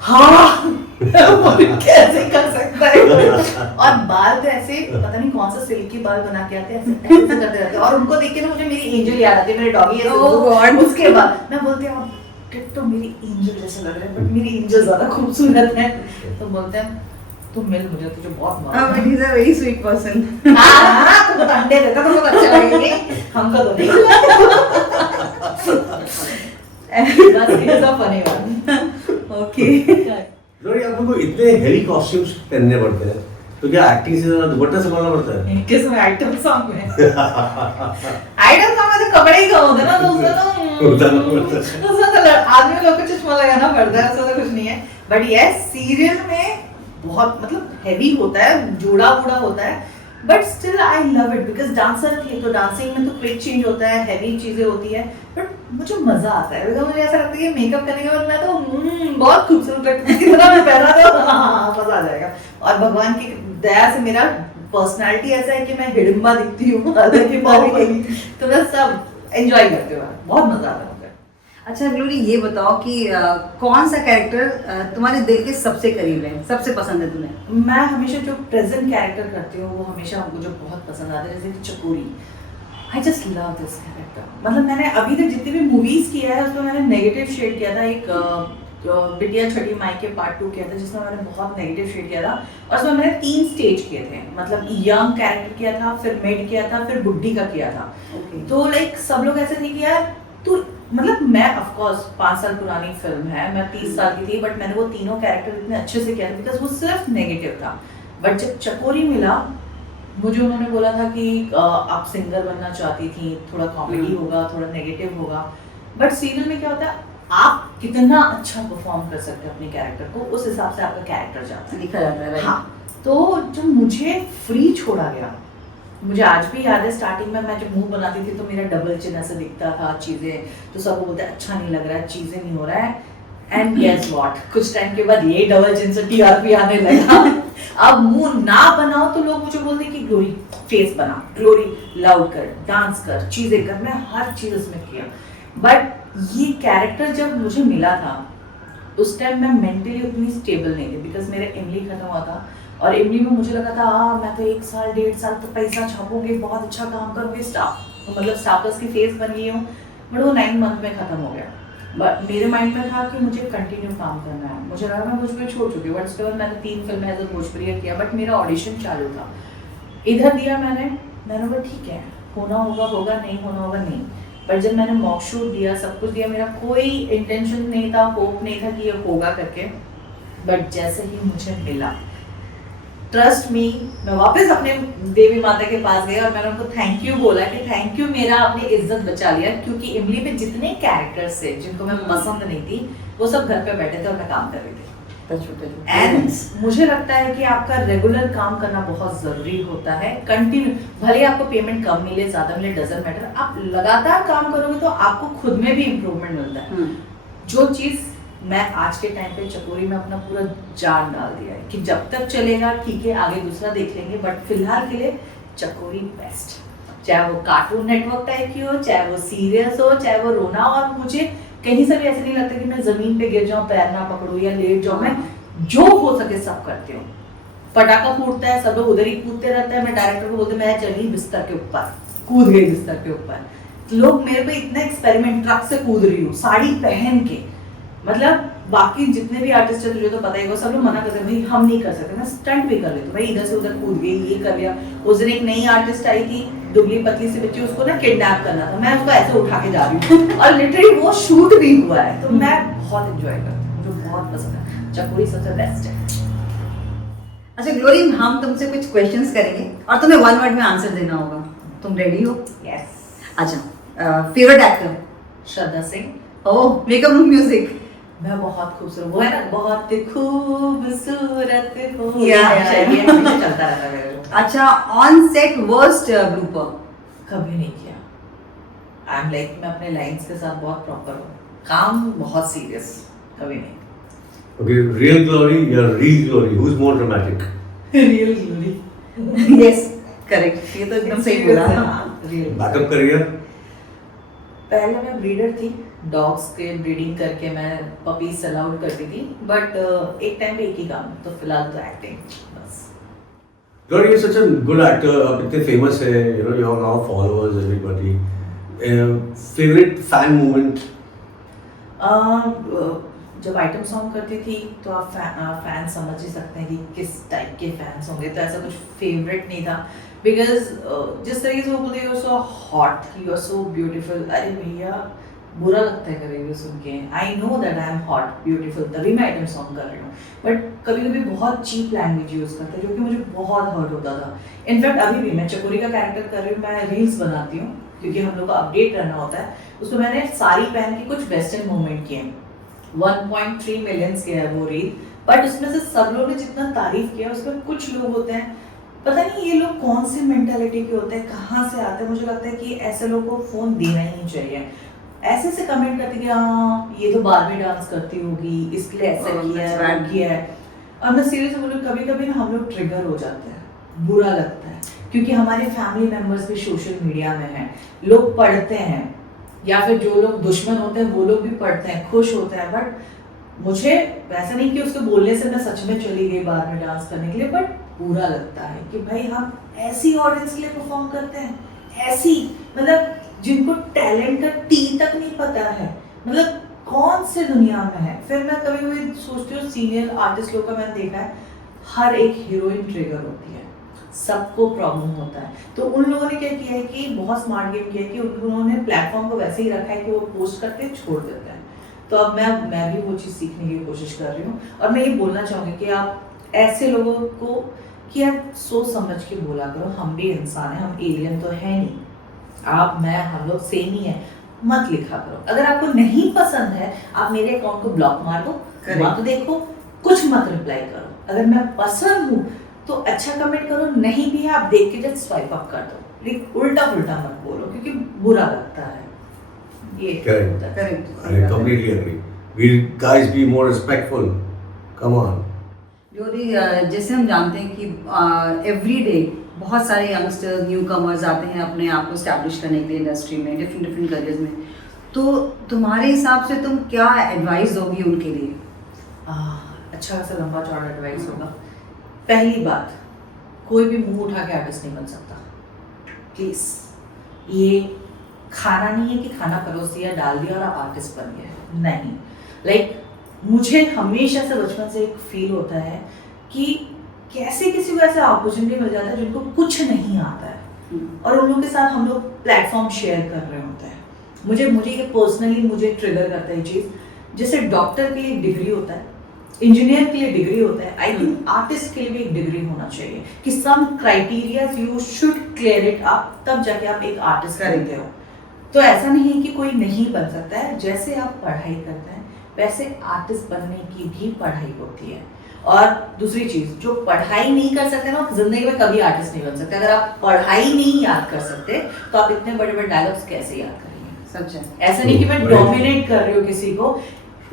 हाँ कैसे कर सकता है। और बाल तो ऐसे पता नहीं कौन सा सिल्की बाल बना के आते हैं, ऐसे करते रहते हैं। और उनको देख के ना मुझे मेरी एंजल याद आती है, मेरे डॉगी ऐसे। उसके बाद मैं बोलती हूँ तो मेरी एंजल जैसे लग रहे हैं, बट मेरी एंजल ज्यादा खूबसूरत है। तो बोलते हैं तुम मिल मुझे, तुझे बहुत मजा। But he is a very sweet person. हां तुमको तो अंडे देता तो बहुत अच्छा लगेंगे, हमको तो नहीं। बस it's a funny one. Okay. जोड़ी आप लोगों को इतने हेवी कॉस्ट्यूम्स पहनने पड़ते हैं, तो क्या एक्टिंग से ज्यादा दुपट्टा संभालना पड़ता है? किसमें आइटम सॉन्ग में? आइटम सॉन्ग में तो कपड़े ही कम होते हैं ना, तो उसमें तो आदमी लोग को चश्मा लगाना पड़ता है, ऐसा तो कुछ नहीं है। बट यस, सीरियल में बहुत मतलब हैवी होता है, जोड़ा वोड़ा होता है, but still I love it because dancer थी, तो डांसिंग में तो क्विक चेंज होता है, हैवी चीजें होती है, बट मुझे मजा आता है। बिकॉज मुझे ऐसा लगता है कि मेकअप करने के बाद मैं तो बहुत खूबसूरत लगती हूँ, कितना मैं पहना तो हाँ मजा आ जाएगा। और भगवान की दया से मेरा पर्सनालिटी ऐसा है कि मैं हिडिंबा दिखती हूँ, तो मैं सब एंजॉय करती हूँ, बहुत मजा आता है। अच्छा ग्लोरी, ये बताओ कि कौन सा कैरेक्टर तुम्हारे दिल के सबसे करीब है, सबसे पसंद है तुम्हें? मैं हमेशा जो प्रेजेंट कैरेक्टर करती हूँ वो हमेशा मुझे बहुत पसंद आता है, जैसे कि चकोरी। I just love this character. मतलब मैंने अभी तक जितनी भी मूवीज किया है उसमें मैंने नेगेटिव शेड किया था। एक बिटिया छठी माई के पार्ट 2 किया था जिसमें मैंने बहुत नेगेटिव शेड किया था, और उसमें मैंने 3 स्टेज किए थे। मतलब यंग कैरेक्टर किया था, फिर मिड किया था, फिर बुड्ढी का किया था। तो लाइक सब लोग ऐसे थे कि यार तू, मतलब मैं ऑफ कोर्स 5 साल पुरानी फिल्म है, मैं 30 साल की थी, बट मैंने वो तीनों कैरेक्टर इतने अच्छे से किया था बिकॉज वो सिर्फ नेगेटिव था। बट जब चकोरी मिला मुझे, उन्होंने बोला था कि आप सिंगर बनना चाहती थी, थोड़ा कॉमेडी होगा, थोड़ा नेगेटिव होगा, बट सीरियल में क्या होता है आप कितना अच्छा परफॉर्म कर सकते हो अपने कैरेक्टर को, उस हिसाब से आपका कैरेक्टर जाता है, लिखा जाता है। हाँ, तो जब मुझे फ्री छोड़ा गया, मुझे आज भी याद है स्टार्टिंग में मैं जब मुंह बनाती थी तो मेरा डबल चिन ऐसे दिखता था, चीजें तो सब बोलते अच्छा नहीं लग रहा है, चीजें नहीं हो रहा है। एंड गेस व्हाट, कुछ टाइम के बाद ये डबल चिन से टीआरपी आने लगा। अब मुंह ना बनाओ तो लोग मुझे बोलते हैं कि ग्लोरी फेस बना, ग्लोरी लाउड कर, डांस कर, चीजें कर। मैं हर चीज उसमें किया, बट ये कैरेक्टर जब मुझे मिला था उस टाइम मैं मेंटली उतनी स्टेबल नहीं थी, बिकॉज मेरा इमली खत्म हुआ था और इमली में मुझे लगा था मैं तो 1 साल 1.5 साल तो पैसा छापूंगी, बहुत अच्छा काम करूंगी, स्टाफ तो मतलब स्टाफर्स की फेस बन गई हूँ, बट वो 9 मंथ में खत्म हो गया। बट मेरे माइंड में था कि मुझे कंटिन्यू काम करना है। मुझे लगा मैं भोजपुरी छोड़ चुकी हूँ, बट उसके बाद मैंने 3 फिल्में एज अ भोजपुरी किया, बट मेरा ऑडिशन चालू था। इधर दिया मैंने बोला ठीक है, होना होगा होगा, नहीं होना होगा नहीं। पर जब मैंने मॉक शूट दिया, सब कुछ दिया, मेरा कोई इंटेंशन नहीं था, होप नहीं था कि ये होगा करके, बट जैसे ही मुझे मिला, ट्रस्ट मी, मैं वापस अपने देवी माता के पास गई और मैंने उनको थैंक यू बोला कि थैंक यू, मेरा आपने इज्जत बचा लिया, क्योंकि इमली में जितने कैरेक्टर्स थे जिनको मैं पसंद नहीं थी वो सब घर पे बैठे थे और मैं काम कर रही थी। एंड मुझे लगता है कि आपका रेगुलर काम करना बहुत जरूरी होता है, कंटिन्यू, भले आपको पेमेंट कम मिले ज्यादा मिले डजंट मैटर, आप लगातार काम करोगे तो आपको खुद में भी इम्प्रूवमेंट मिलता है। जो चीज मैं आज के टाइम पे चकोरी में अपना पूरा जान डाल दिया है कि जब तक चलेगा ठीक है, आगे दूसरा देख लेंगे, बट फिलहाल के लिए चकोरी बेस्ट। चाहे वो कार्टून नेटवर्क टाइप की हो, चाहे वो सीरियल्स हो, चाहे वो रोना, और मुझे कहीं से भी ऐसे नहीं लगता कि मैं जमीन पे गिर जाऊं, पैर ना पकड़ूं या लेट जाऊं, मैं जो हो सके सब करती हूँ। पटाखा फूटता है, सब लोग उधर ही कूदते रहते हैं, मैं डायरेक्टर को बोलते मैं चली बिस्तर के ऊपर, कूद गई बिस्तर के ऊपर। लोग मेरे पे इतना एक्सपेरिमेंट, ट्रक से कूद रही हूँ साड़ी पहन के, मतलब बाकी जितने भी आर्टिस्ट है तुझे तो पता ही होगा, सब लोग मना करते हैं भाई हम नहीं कर सकते, मैं स्टंट भी कर लेती हूँ भाई, इधर से उधर कूद गई, ये कर लिया। उस दिन एक नई आर्टिस्ट आई थी, दुबली पतली सी बच्ची, उसको ना किडनैप करना था, मैं उसको ऐसे उठा के जा रही हूँ और लिटरली वो शूट भी हुआ है। तो मैं बहुत एंजॉय करती हूँ, मुझे बहुत पसंद है, चकोरी सबसे बेस्ट है। अच्छा ग्लोरी, हम तुमसे कुछ क्वेश्चंस करेंगे और तुम्हें 1 वर्ड में आंसर देना होगा, तुम रेडी हो? यस। अच्छा, फेवरेट एक्टर? श्रद्धा सिंह। ओह, मेकअप रूम म्यूजिक? मैं बहुत खूबसूरत, वो है ना बहुत खूबसूरत हो, या ये हमेशा चलता रहता है मेरे को। अच्छा, ऑन सेट वर्स्ट ब्लूपर? कभी नहीं किया। आई एम लाइक, मैं अपने लाइंस के साथ बहुत प्रॉपर हूँ, काम बहुत सीरियस, कभी नहीं। Okay, real glory या real glory? Who's more dramatic? Real glory. Yes, correct, ये तो एकदम सही बोला। रियल। Backup career? पहले मैं ब्रीडर थी, डॉग्स के ब्रीडिंग करके मैं पपीज सेल आउट करती थी, बट एक टाइम पे एक ही काम, तो फिलहाल तो एक्टिंग बस। Glory is such a good actor. आप इतने famous है, you know, you have now followers, everybody. Favorite fan moment? जब आइटम सॉन्ग करती थी तो आप फैन समझ ही सकते हैं कि किस टाइप के फैंस होंगे, तो ऐसा कुछ फेवरेट नहीं था, बिकॉज जिस तरीके से वो बोलते you are so hot, you are so beautiful, अरे भैया बुरा लगता है कभी सुन के। I know that I am hot beautiful, तभी मैं आइटम सॉन्ग कर रही हूँ, बट कभी कभी बहुत चीप लैंग्वेज यूज़ करते हैं जो कि मुझे बहुत हर्ट होता था। इनफैक्ट अभी भी मैं चकोरी का कैरेक्टर कर रही हूँ, मैं रील्स बनाती हूँ क्योंकि हम लोग को अपडेट करना होता है, उसमें मैंने साड़ी पहन के कुछ वेस्टर्न मूवमेंट किए, 1.3 मिलियन के है वो रील, बट उसमें से सब लोगों ने जितना तारीफ किया, उसमें कुछ लोग होते हैं पता नहीं ये लोग कौन सी मेंटालिटी के होते हैं, कहाँ से आते हैं। मुझे लगता है कि ऐसे लोगों को फोन देना ही नहीं चाहिए। ऐसे से कमेंट करते कि हाँ ये तो बारबी डांस करती होगी इसलिए ऐसा किया है वो किया है, और मैं सीरियस बोलूँ कभी कभी ना हम लोग ट्रिगर हो जाते हैं, बुरा लगता है, क्योंकि हमारे फैमिली मेम्बर्स भी सोशल मीडिया में हैं, लोग पढ़ते हैं, या फिर जो लोग दुश्मन होते हैं वो लोग भी पढ़ते हैं, खुश होते हैं, बट मुझे वैसा नहीं कि उसके बोलने से मैं सच में चली गई बार में डांस करने के लिए, बट बुरा लगता है कि भाई हम ऐसी ऑडियंस के लिए परफॉर्म करते हैं, ऐसी मतलब जिनको टैलेंट का टी तक नहीं पता है, मतलब कौन से दुनिया में है। फिर मैं कभी कभी सोचती हूँ सीनियर आर्टिस्ट लोग का मैंने देखा है, हर एक हीरोइन ट्रिगर होती है, सबको प्रॉब्लम होता है, तो उन लोगों ने क्या किया है कि बहुत स्मार्ट गेम किया है कि उन्होंने प्लेटफॉर्म को वैसे ही रखा है कि वो पोस्ट करते हैं छोड़ देते हैं। तो अब मैं भी वो चीज़ सीखने की कोशिश कर रही हूँ, और मैं ये बोलना चाहूँगी कि आप ऐसे लोगों को कि आप सोच समझ के बोला करो, हम भी इंसान हैं, हम एलियन तो है नहीं, आप मैं हम लोग सेम ही है, मत लिखा करो। अगर आपको नहीं पसंद है आप मेरे अकाउंट को ब्लॉक मार दो, मत देखो, कुछ मत रिप्लाई करो। अगर मैं पसंद हूँ तो अच्छा कमेंट करो, नहीं भी है आप देख के जस्ट स्वाइप अप कर दो, लेकिन उल्टा उल्टा मत बोलो क्योंकि बुरा लगता है। ये correct, I completely agree. Will guys be more respectful? Come on. Glory, जैसे हम जानते हैं कि एवरी डे बहुत सारे यंगस्टर्स न्यू कमर्स आते हैं अपने आप को स्टैब्लिश करने के लिए इंडस्ट्री में, डिफरेंट डिफरेंट करियर्स में, तो तुम्हारे हिसाब से तुम क्या एडवाइस दोगी उनके लिए? अच्छा खासा लंबा चौड़ा एडवाइस होगा। पहली बात, कोई भी मुंह उठा के आर्टिस्ट नहीं बन सकता। प्लीज, ये खाना नहीं है कि खाना परोस दिया, डाल दिया और आप आर्टिस्ट बन गए, नहीं। लाइक मुझे हमेशा से बचपन से एक फील होता है कि कैसे किसी को ऐसा अपॉर्चुनिटी मिल जाता है जिनको कुछ नहीं आता है और उन लोगों के साथ हम लोग प्लेटफॉर्म शेयर कर रहे होते हैं। मुझे ये पर्सनली मुझे ट्रिगर करता है ये चीज़। जैसे डॉक्टर के लिए डिग्री होता है, इंजीनियर के लिए डिग्री होता है, आई थिंक आर्टिस्ट के लिए भी एक डिग्री होना चाहिए कि some criteria you should clear it up, तब जाके आप एक आर्टिस्ट करते हो। तो ऐसा नहीं है कि कोई नहीं बन सकता है। जैसे आप पढ़ाई करते हैं वैसे आर्टिस्ट बनने की भी पढ़ाई होती है। और दूसरी चीज, जो पढ़ाई नहीं कर सकते ना, जिंदगी में कभी आर्टिस्ट नहीं बन सकते। अगर आप पढ़ाई नहीं याद कर सकते तो आप इतने बड़े बड़े डायलॉग्स कैसे याद करेंगे? सच है। ऐसा नहीं कि मैं डोमिनेट कर रही हूँ किसी को,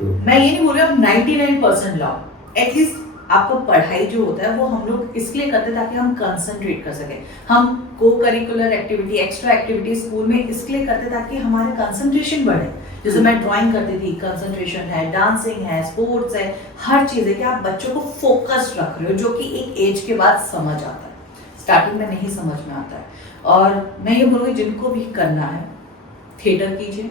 मैं ये नहीं बोल रही हूँ 99% लाओ। एटलीस्ट आपको पढ़ाई जो होता है वो हम लोग इसलिए करते हैं ताकि हम कंसंट्रेट कर सकें। हम को curricular activity, extra activity school में इसलिए करते हैं ताकि हमारे कंसंट्रेशन बढ़े। जैसे मैं ड्राइंग करती थी, कंसंट्रेशन है, डांसिंग है, स्पोर्ट्स है, हर चीज़ है कि आप बच्चों को फोकस्ड रख रहे हो, जो कि एक एज के बाद समझ आता है, स्टार्टिंग में नहीं समझ में आता है। और मैं ये बोलूँगी जिनको भी करना है थिएटर कीजिए,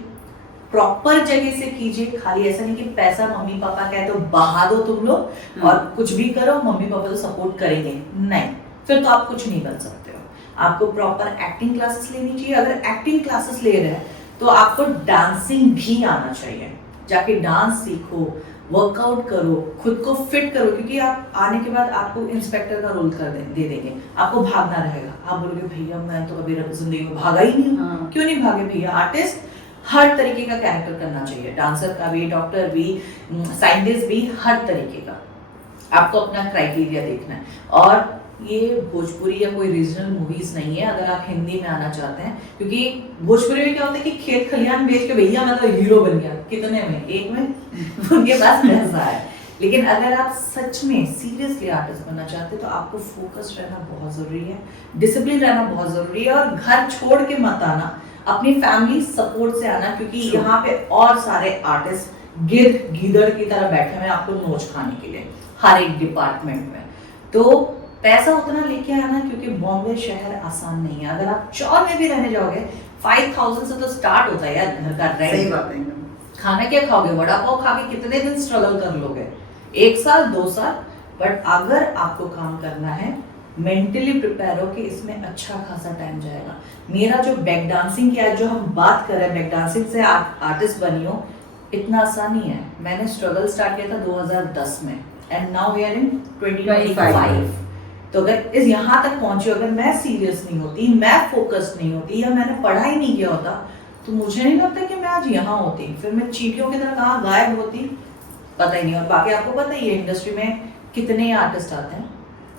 प्रॉपर जगह से कीजिए। खाली ऐसा नहीं कि पैसा मम्मी पापा कहे तो बहा दो तुम लोग और कुछ भी करो, मम्मी पापा तो सपोर्ट करेंगे, नहीं, फिर तो आप कुछ नहीं बन सकते हो। आपको प्रॉपर एक्टिंग क्लासेस लेनी चाहिए। अगर एक्टिंग क्लासेस ले रहे हैं तो आपको डांसिंग भी आना चाहिए। जाके डांस सीखो, वर्कआउट करो, खुद को फिट करो, क्योंकि आप आने के बाद आपको इंस्पेक्टर का रोल दे देंगे, आपको भागना रहेगा। आप बोलोगे भैया मैं तो कभी जिंदगी में भागा ही नहीं। हाँ। क्यों नहीं भागे भैया? आर्टिस्ट हर तरीके का कैरेक्टर करना चाहिए, डांसर का भी, डॉक्टर भी, साइंटिस्ट भी, हर तरीके का। आपको अपना क्राइटेरिया देखना है। और ये भोजपुरी या कोई रीजनल मूवीज नहीं है अगर आप हिंदी में आना चाहते हैं, क्योंकि भोजपुरी में क्या होता है कि खेत खलियान बेच के भैया मैं तो हीरो बन गया, कितने में? एक में उनके पास पैसा है। लेकिन अगर आप सच में सीरियसली आर्टिस्ट बनना चाहते हैं तो आपको फोकस रहना बहुत जरूरी है, डिसिप्लिन रहना बहुत जरूरी है, और घर छोड़ के मत आना, अपनी फैमिली सपोर्ट से आना, क्योंकि यहाँ पे और सारे आर्टिस्ट गीदड़ की तरह बैठे हुए आपको नोच खाने के लिए हर एक डिपार्टमेंट में। तो पैसा उतना लेके आना, क्योंकि बॉम्बे शहर आसान नहीं है। अगर आप चौर में भी रहने जाओगे 5000 से तो स्टार्ट होता है यार घर का रेंट। सही बात है। खाना क्या खाओगे? वड़ा पाव खा के कितने दिन स्ट्रगल कर लोगे? 1 साल 2 साल। बट अगर आपको काम करना है, मेंटली प्रिपेयर हो कि इसमें अच्छा खासा टाइम जाएगा। मेरा जो बैक डांसिंग की आज जो हम बात कर रहे हैं, बैक डांसिंग से आर्टिस्ट बनी हो, इतना आसान नहीं है। मैंने स्ट्रगल स्टार्ट किया था 2010 में and now we are in 2025। तो अगर इस यहाँ तक पहुंचे, अगर मैं सीरियस नहीं होती, मैं फोकस नहीं होती, या मैंने पढ़ाई नहीं किया होता, तो मुझे नहीं लगता कि मैं आज यहाँ होती। फिर मैं चींटियों की तरह कहाँ गायब होती, पता ही नहीं। और बाकी आपको पता ही है इंडस्ट्री में कितने आर्टिस्ट आते हैं,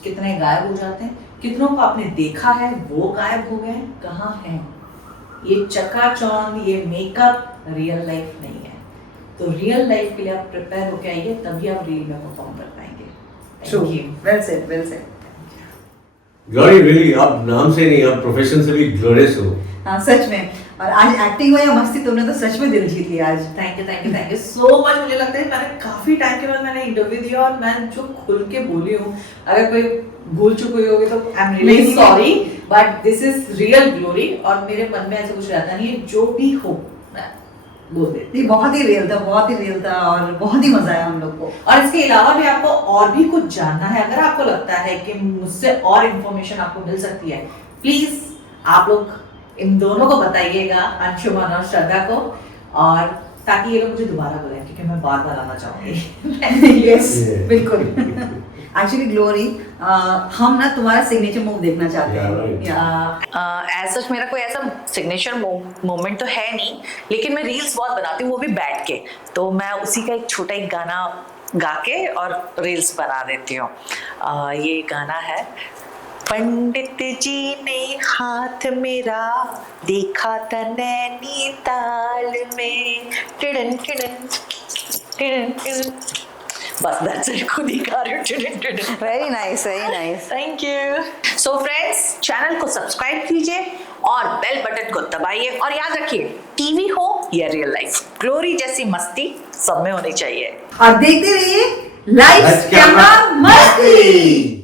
कितने गायब हो जाते हैं, कितनों को आपने देखा है वो गायब हो गए, कहाँ हैं? ये चकाचौंध, ये मेकअप रियल लाइफ नहीं है। तो रियल लाइफ के लिए आप प्रिपेयर होके आइए, तभी आप रील में परफॉर्म कर पाएंगे। True. Well said, well said. Glory, really आप नाम से नहीं, आप प्रोफेशन से भी ग्लोरियस हो। हाँ सच में। और आज एक्टिंग हो या मस्ती, तुमने तो सच में दिल जीत लिया आज। Thank you so much. मुझे लगता है मैंने काफी टाइम के बाद मैंने इंटरव्यू दिया और मैं जो खुल के बोली हूँ, अगर कोई भूल चुक हुई होगी तो I am really sorry, but this is real glory. और मेरे मन में ऐसा कुछ रहता नहीं है, जो भी हो मैं बोल देती। ये बहुत ही रियल था, बहुत ही रियल था, और बहुत ही मजा आया हम लोग को। और इसके अलावा भी आपको और भी कुछ जानना है, अगर आपको लगता है कि मुझसे और इन्फॉर्मेशन आपको मिल सकती है, प्लीज आप लोग इन दोनों को बताइएगा, अंशुमान और श्रद्धा को, और ताकि ये लोग मुझे दोबारा बुलाएं, क्योंकि मैं बार बार आना चाहूंगी। यस बिल्कुल। एक्चुअली ग्लोरी, हम ना तुम्हारा सिग्नेचर मूव देखना चाहते हैं। एज सच मेरा कोई ऐसा सिग्नेचर मोमेंट तो है नहीं, लेकिन मैं रील्स बहुत बनाती हूँ, वो भी बैठ के। तो मैं उसी का एक छोटा एक गाना गा के और रील्स बना देती हूँ। ये गाना है, पंडित जी ने हाथ मेरा देखा था नैनीताल में, टिड़न टिड़न बस दैट्स इट, खुद ही गा रही हूँ। Very nice, very nice. Thank you. So friends, channel को सब्सक्राइब कीजिए और बेल बटन को दबाइए, और याद रखिए टीवी हो या रियल लाइफ, ग्लोरी जैसी मस्ती सब में होनी चाहिए। और देखते रहिए लाइट्स कैमरा मस्ती।